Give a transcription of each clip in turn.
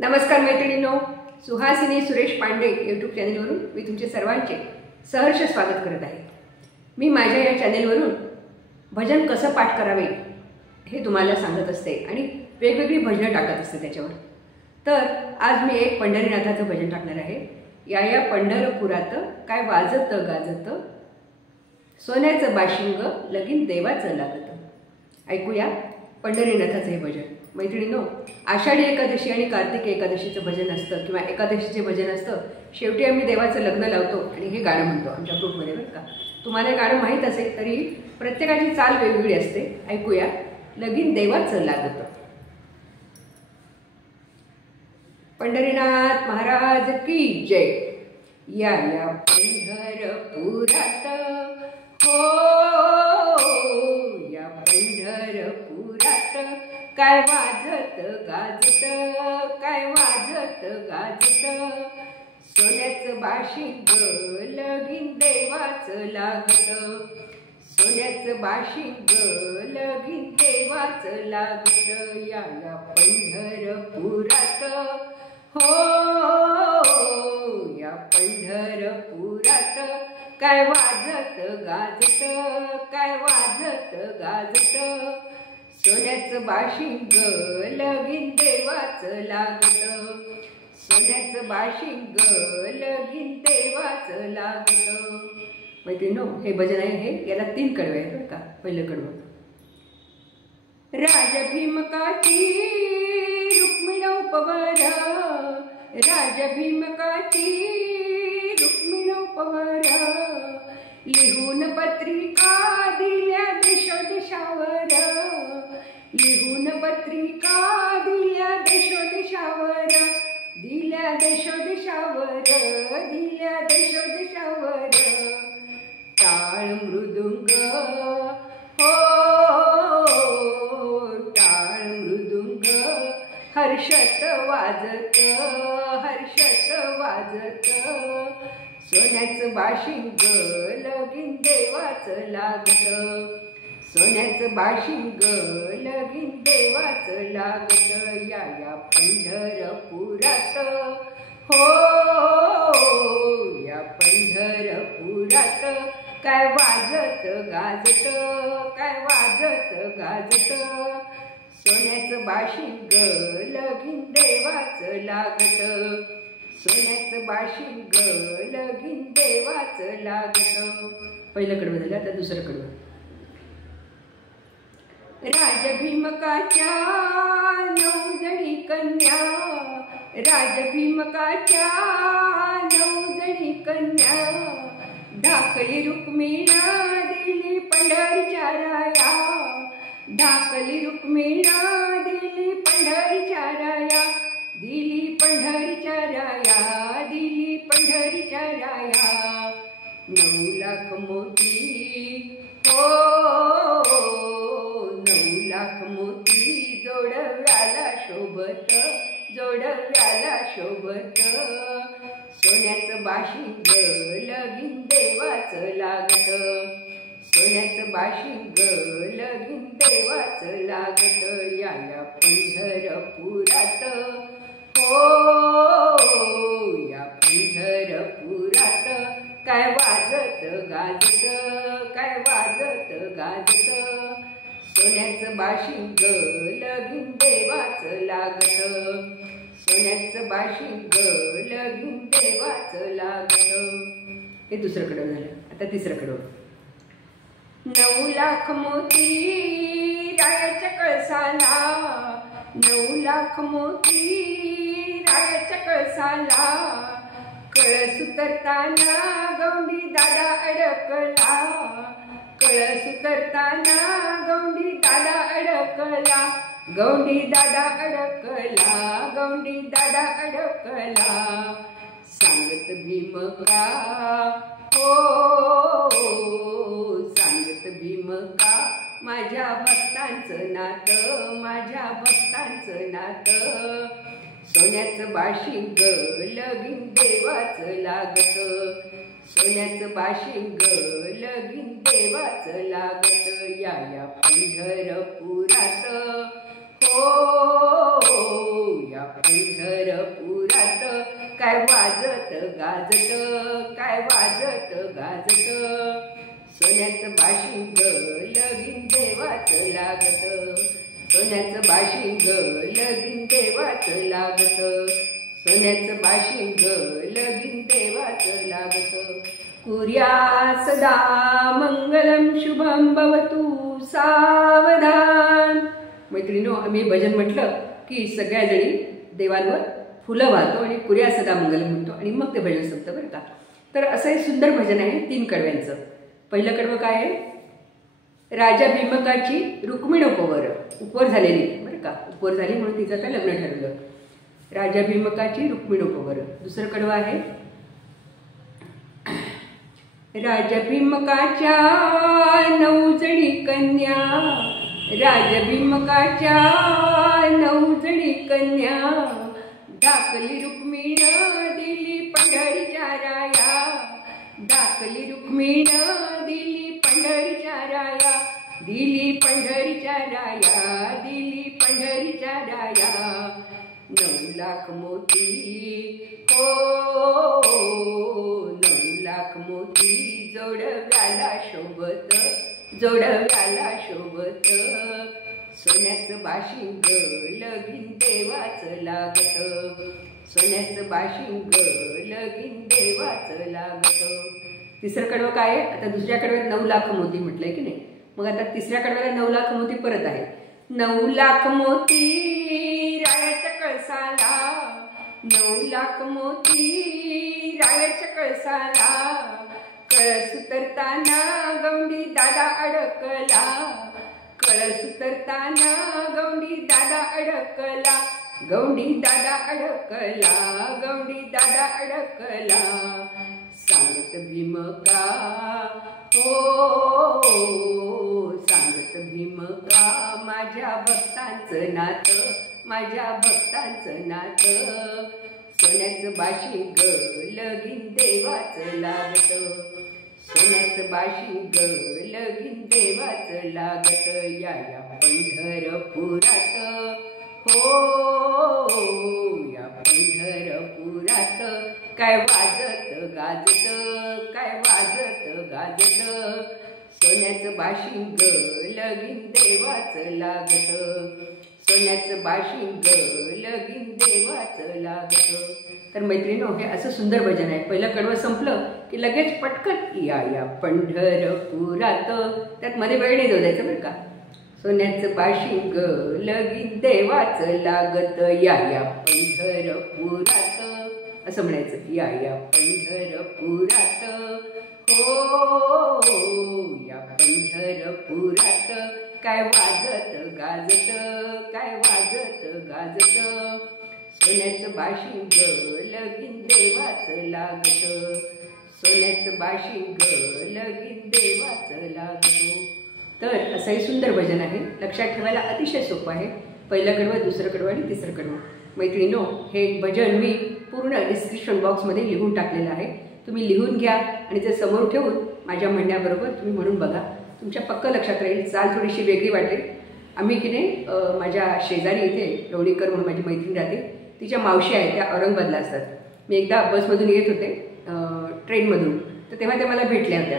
नमस्कार मैत्रिणींनो, सुहासिनी सुरेश पांडे यूट्यूब चॅनलवरून मी तुमचे सर्वांचे सहर्ष स्वागत करत आहे। मी माझ्या या चॅनलवरून भजन कसं पाठ करावे हे तुम्हाला सांगत असते आणि वेगवेगळी भजनं टाकत असते त्याच्यावर। तर आज मी एक पंढरीनाथाचं भजन टाकणार आहे। या पंढरपुरात काय वाजत गाजत, सोन्याचं बाशिंग लगीन देवाचं लागत। ऐकूया पंढरीनाथाचं हे भजन। मैत्रिणींनो, आषाढी एकादशी आणि कार्तिक एकादशीचं भजन असतं किंवा एकादशीचे भजन असतं। शेवटी आम्ही देवाचं लग्न लावतो आणि हे गाणं म्हणतो आमच्या ग्रुपमध्ये, बरं का। तुम्हाला गाणं माहीत असेल तरी प्रत्येकाची चाल वेगवेगळी असते। ऐकूया, लगीन देवाचं लागत। पंढरीनाथ महाराज की जय। या पंढरपुरात हो, या पंढरपुरात काय वाजत गाजत, काय वाजत गाजत, सोन्याचं बाशिंग लगीन देवाचं लागत, सोन्याचं बाशिंग लगीन देवाचं लागत। या पंढरपुरात हो, या पंढरपुरात काय वाजत गाजत, काय वाजत गाजत, सोन्याचं बाशिंग लगीन देवाचं लागत, सोन्याचं बाशिंग लगीन देवाचं लागत। मैत्रिणींनो, हे भजन आहे, हे याला 3 कडवे आहेत, बरं का। पहिलं कडवं, राजभीमकाची रुक्मिणोपवर, राजभीमकाची रुक्मिणोपवर, लिहून पत्रिका दिल्या देशोदेशावर, लिहून पत्रिका दिल्या देशोदेशावर, दिल्या देशोदेशावर, दिल्या देशोदेशावर, टाळ मृदुंग हो, टाळ मृदुंग हर्षत वाजत, हर्षत वाजत, सोन्याचं बाशिंग लगीन देवाचं लागत, सोन्याचं बाशिंग लगीन देवाचं लागत। या पंढरपुरात हो, या पंढरपुरात काय वाजत गाजत, काय वाजत गाजत, सोन्याचं बाशिंग लगीन देवाचं लागत, सोन्याचं बाशिंग लगीन देवाचं लागत। पहिलं कडवं झालं, आता दुसरं कडवं, राजभीमकाच्या 9 जणी कन्या, राजभीमकाच्या 9 जणी कन्या, ढाकली रुक्मिणा दिली पंढरीच्या राया, ढाकली रुक्मिणा दिली पंढरीच्या राया, दिली पंढरीच्या राया, दिली पंढरीच्या राया, 9 लाख मोती हो, 9 लाख मोती जोडव्याला शोभत, जोडव्याला शोभत, सोन्याचं बाशिंग लगीन देवाचं लागत, सोन्याचं बाशिंग लगीन देवाचं लागत। या पंढरपुरात हो, या पंढरपुरात काय वाजत गाजत, काय वाजत गाजत, सोन्याचं बाशिंग लगीन देवाचं लागत, सोन्याचं बाशिंग लगीन देवाचं लागत। हे दुसरं कडवं झालं, आता तिसरं कडवं, 9 लाख मोती रायाच्या कळसाला, 9 लाख मोती रायाच्या कळसाला, कळस उतरताना गौंडी दादा अडकला, कळस उतरताना गौंडी दादा अडकला, गौंडी दादा अडकला, गौंडी दादा अडकला, सांगत भीमका हो, सांगत भीमका माझ्या भक्तांचं नातं, माझ्या भक्तांचं नातं, सोन्याचं बाशिंग लगीन देवाचं लागत, सोन्याचं बाशिंग लगीन देवाचं लागत। या पंढरपुरात हो, या पंढरपुरात काय वाजत गाजत, काय वाजत गाजत, सोन्याचं बाशिंग लगीन देवाचं लागत, सोन्याचं बाशिंग लगीन देवाचं लागत, सोन्याचं बाशिंग लगीन देवाचं लागत. कुर्या सदा मंगलम शुभम भवतु सावधान. मैत्रिणींनो, आम्ही भजन म्हटलं की सगळ्या जणी देवांवर फुलं वाहतो आणि कुर्या सदा मंगलम म्हणतो आणि मग ते भजन संपतं बरं का. तर असं एक सुंदर भजन आहे 3 कडव्यांचं. पहिलं कडवं काय आहे? राजा भीमकाची रुक्मिणोपवर, उपवर झालेली बरं का, उपवर झाली म्हणून तिचं आता लग्न ठरवलं. राजा भीमकाची रुक्मिणोपवर. दुसरं कडवं आहे राजा भीमकाच्या 9 जणी कन्या, राजा भीमकाच्या 9 जणी कन्या, दाखली रुक्मिण दिली पंढरीच्या राया, दाखली रुक्मिण दिली पंढरीच्या राया, दिली पंढरीच्या राया, दिली पंढरीच्या राया. 9 लाख मोती हो, 9 लाख मोती जोडव्याला शोभत, जोडव्याला शोभत, सोन्याचं बाशिंग लगीन देवाचं लागत, सोन्याचं बाशिंग लगीन देवाचं लागत. तिसरं कडवं काय आहे? आता दुसऱ्या कडव्यात 9 लाख मोती म्हटलंय की नाही, मग आता तिसऱ्या कडव्याला 9 लाख मोती परत आहे. 9 लाख मोती रायाच्या कळसाला, 9 लाख मोती रायाच्या कळसाला, कळस उतरताना गौंडी दादा अडकला, कळस उतरताना गौंडी दादा अडकला, गौंडी दादा अडकला, गौंडी दादा अडकला. सांगत भीमका हो, सांगत भीमका माझ्या भक्तांचं नातं, माझ्या भक्तांचं नातं, सोन्याचं बाशिंग लगीन देवाचं लागत, सोन्याचं बाशिंग लगीन देवाचं लागत. या या पंढरपुरात हो, या पंढरपुरात काय वाजत गाजत, काय वाजत गाजत, सोन्याचं बाशिंग लगीन देवाचं लागत, सोन्याचं बाशिंग लगीन देवाचं लागत. तर मैत्रिणींनो, हे असं सुंदर भजन आहे. पहिलं कडवं संपलं की लगेच पटकन या या पंढरपुरात, त्यात मध्ये वेळ नाही जोडायचं बरं का. सोन्याचं बाशिंग लगीन देवाचं लागत, या या पंढरपुरात असं म्हणायचं. या या पंढरपुरात हो, या पंढरपुरात काय वाजत गाजत, काय वाजत गाजत, सोन्याचं बाशिंग लगीन देवाचं लागत, सोन्याचं बाशिंग लगीन देवाचं लागत. तर असंही सुंदर भजन आहे. लक्षात ठेवायला अतिशय सोपं आहे. पहिलं कडवं, दुसरं कडवं आणि तिसरं कडवं. मैत्रिणींनो, हे भजन मी पूर्ण डिस्क्रिप्शन बॉक्समध्ये लिहून टाकलेलं आहे. तुम्ही लिहून घ्या आणि ते समोर ठेवून माझ्या म्हणण्याबरोबर तुम्ही म्हणून बघा. तुमच्या पक्क लक्षात राहील. चाल थोडीशी वेगळी वाटेल. आम्ही की नाही माझ्या शेजारी इथे लोणीकर म्हणून माझी मैत्रीण राहते, तिच्या मावशी आहेत, त्या औरंगाबादला असतात. मी एकदा बसमधून येत होते ट्रेनमधून, तर तेव्हा त्या मला भेटल्या होत्या.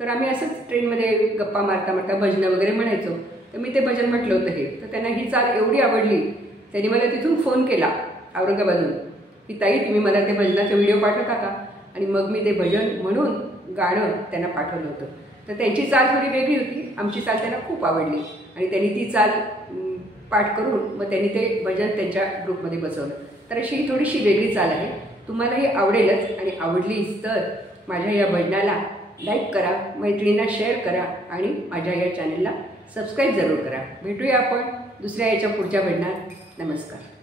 तर आम्ही असंच ट्रेनमध्ये गप्पा मारता मारता भजनं वगैरे म्हणायचो. तर मी ते भजन म्हटलं होतं हे. तर त्यांना ही चाल एवढी आवडली, त्यांनी मला तिथून फोन केला औरंगाबादहून की ताई, तुम्ही मला ते भजनाचा व्हिडिओ पाठवता का? आणि मग मी ते भजन म्हणून गाणं त्यांना पाठवलं होतं. तर त्यांची चाल थोडी वेगळी होती, आमची चाल त्यांना खूप आवडली आणि त्यांनी ती चाल पाठ करून मग त्यांनी ते भजन त्यांच्या ग्रुपमध्ये बसवलं. तर अशी ही थोडीशी वेगळी चाल आहे. तुम्हालाही आवडेलच आणि आवडलीच तर माझ्या या भजनाला लाईक करा, मैत्रिणींना शेअर करा आणि माझ्या या चॅनलला सबस्क्राईब जरूर करा. भेटूया आपण दुसऱ्या याच्या पुढच्या भजनात. नमस्कार.